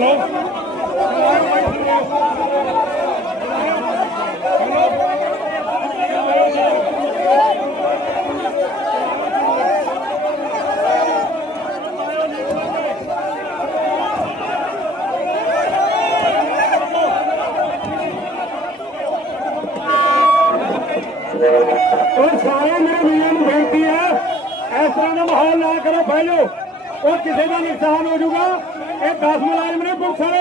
ਉਹ ਸਾਰੇ ਮੇਰੇ ਵੀਰਾਂ ਨੂੰ ਬੇਨਤੀ ਹੈ ਇਸ ਤਰ੍ਹਾਂ ਦਾ ਮਾਹੌਲ ਨਾ ਕਰੋ ਬਹਿ ਜਾਓ ਉਹ ਕਿਸੇ ਦਾ ਨੁਕਸਾਨ ਹੋ ਜਾਊਗਾ ਇਹ 10 ਮੁਲਾਜ਼ਮ ਨੇ ਪੁਲਿਸ ਵਾਲੇ।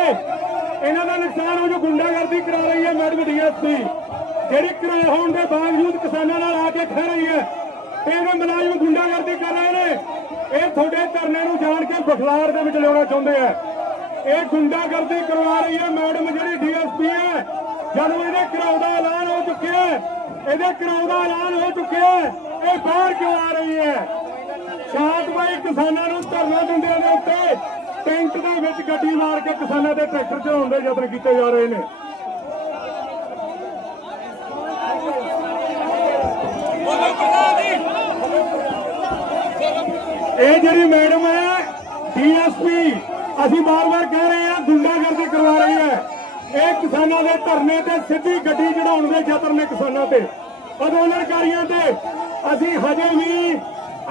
ਇਹਨਾਂ ਦਾ ਨੁਕਸਾਨ ਹੋ ਜਾਊ ਗੁੰਡਾਗਰਦੀ ਕਰਾ ਰਹੀ ਹੈ ਮੈਡਮ ਡੀਐਸਪੀ। ਜਿਹੜੀ ਕਿਰਾਏ ਹੋਣ ਦੇ ਬਾਵਜੂਦ ਕਿਸਾਨਾਂ ਨਾਲ ਆ ਕੇ ਖੜ ਰਹੀ ਹੈ। ਇਹਦੇ ਮੁਲਾਜ਼ਮ ਗੁੰਡਾਗਰਦੀ ਕਰ ਰਹੇ ਨੇ। ਇਹ ਤੁਹਾਡੇ ਧਰਨੇ ਨੂੰ ਜਾਣ ਕੇ ਬਖਲਾਰ ਦੇ ਵਿੱਚ ਲਿਆਉਣਾ ਚਾਹੁੰਦੇ ਆ। ਇਹ ਗੁੰਡਾਗਰਦੀ ਕਰਵਾ ਰਹੀ ਹੈ ਮੈਡਮ ਜਿਹੜੀ ਡੀਐਸਪੀ ਹੈ। ਜਦੋਂ ਇਹਦੇ ਘਰਾਓ ਦਾ ਐਲਾਨ ਹੋ ਚੁੱਕਿਆ ਇਹਦੇ ਘਰਾਓ ਦਾ ਐਲਾਨ ਹੋ ਚੁੱਕਿਆ ਇਹ ਬਾਹਰ ਕਿਉਂ ਆ ਰਹੀ ਹੈ? ਸ਼ਾਂਤਮਈ ਕਿਸਾਨਾਂ ਨੂੰ ਧਰਨਾ ਦਿੰਦਿਆਂ ਦੇ ਉੱਤੇ ਟੈਂਕ ਦੇ ਵਿੱਚ ਗੱਡੀ ਮਾਰ ਕੇ ਕਿਸਾਨਾਂ ਦੇ ਟਰੈਕਟਰ ਚਲਾਉਣ ਦੇ ਯਤਨ ਕੀਤੇ ਜਾ ਰਹੇ ਨੇ। ਇਹ ਜਿਹੜੀ ਮੈਡਮ ਹੈ, ਡੀਐਸਪੀ, ਅਸੀਂ ਬਾਰ-ਬਾਰ ਕਹਿ ਰਹੇ ਹਾਂ, ਗੁੰਡਾਗਰਦੀ ਕਰਵਾ ਰਹੀ ਹੈ। ਇਹ ਕਿਸਾਨਾਂ ਦੇ ਧਰਨੇ ਤੇ ਸਿੱਧੀ ਗੱਡੀ ਚੜਾਉਣ ਦੇ ਯਤਨ ਨੇ ਕਿਸਾਨਾਂ ਤੇ। ਅਦੋਲਨਕਾਰੀਆਂ ਤੇ ਅਸੀਂ ਹਜੇ ਵੀ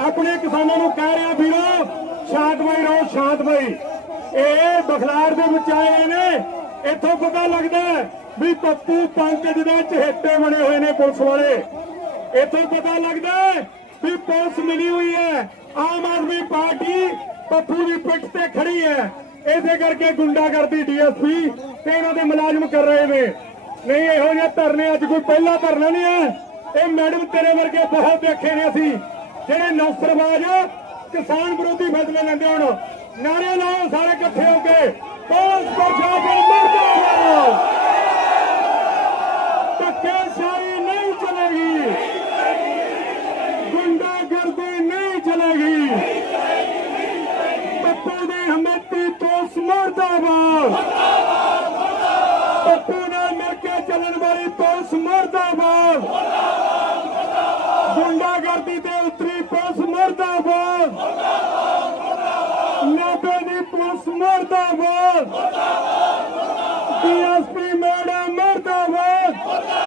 ਆਪਣੇ ਕਿਸਾਨਾਂ ਨੂੰ ਕਹਿ ਰਹੇ ਹਾਂ, ਵੀਰੋ ਸ਼ਾਂਤਮਈ ਰਹੋ, ਸ਼ਾਂਤਮਈ। ਇਹ ਬਖਲਾਰ ਦੇ ਵਿੱਚ ਆਏ ਨੇ, ਇੱਥੋਂ ਪਤਾ ਲੱਗਦਾ ਵੀ ਪੱਪੂ ਪੰਕਜ ਦੇ ਚਹੇਤੇ ਬਣੇ ਹੋਏ ਨੇ ਪੁਲਿਸ ਵਾਲੇ। ਇੱਥੋਂ ਪਤਾ ਲੱਗਦਾ ਵੀ ਪੁਲਿਸ ਮਿਲੀ ਹੋਈ ਹੈ, ਆਮ ਆਦਮੀ ਪਾਰਟੀ ਪੱਪੂ ਦੀ ਪਿੱਠ ਤੇ ਖੜੀ ਹੈ। ਇਸੇ ਕਰਕੇ ਗੁੰਡਾਗਰਦੀ ਡੀਐਸਪੀ ਤੇ ਇਹਨਾਂ ਦੇ ਮੁਲਾਜ਼ਮ ਕਰ ਰਹੇ ਨੇ। ਨਹੀਂ, ਇਹੋ ਜਿਹੇ ਧਰਨੇ ਅੱਜ ਕੋਈ ਪਹਿਲਾ ਧਰਨਾ ਨਹੀਂ ਹੈ। ਇਹ ਮੈਡਮ ਤੇਰੇ ਵਰਗੇ ਬਹੁਤ ਦੇਖੇ ਨੇ ਅਸੀਂ, ਜਿਹੜੇ ਨੌਕਰਬਾਜ਼ ਕਿਸਾਨ ਵਿਰੋਧੀ ਫੈਸਲੇ ਲੈਂਦੇ ਹੋਣ। ਨਾਰੇ ਲਾਓ ਸਾਰੇ ਇਕੱਠੇ ਹੋ ਕੇ। ਪੁਲਿਸ ਪ੍ਰਸ਼ਾਸਨ ਮਰਦਾਬਾਦ ਧੱਕੇਸ਼ਾਹੀ ਨਹੀਂ ਚਲੇਗੀ। ਗੁੰਡਾਗਰਦੀ ਨਹੀਂ ਚਲੇਗੀ। ਪੱਪੂ ਦੀ ਹਮੇਤੀ ਪੁਲਿਸ ਮਰਦਾਬਾਦ ਪੱਪੂ ਨਾਲ ਮਿਲ ਕੇ ਚੱਲਣ ਵਾਲੀ ਪੁਲਿਸ ਮਰਦਾਬਾਦ ਗੁੰਡਾਗਰਦੀ ਤੇ ਉਤਰੀ ਪੁਲਿਸ ਮਰਦਾਬਾਦ ਨਾਬੇ ਦੀ ਪੁਲਿਸ ਮਰਦਾਬਾਦ।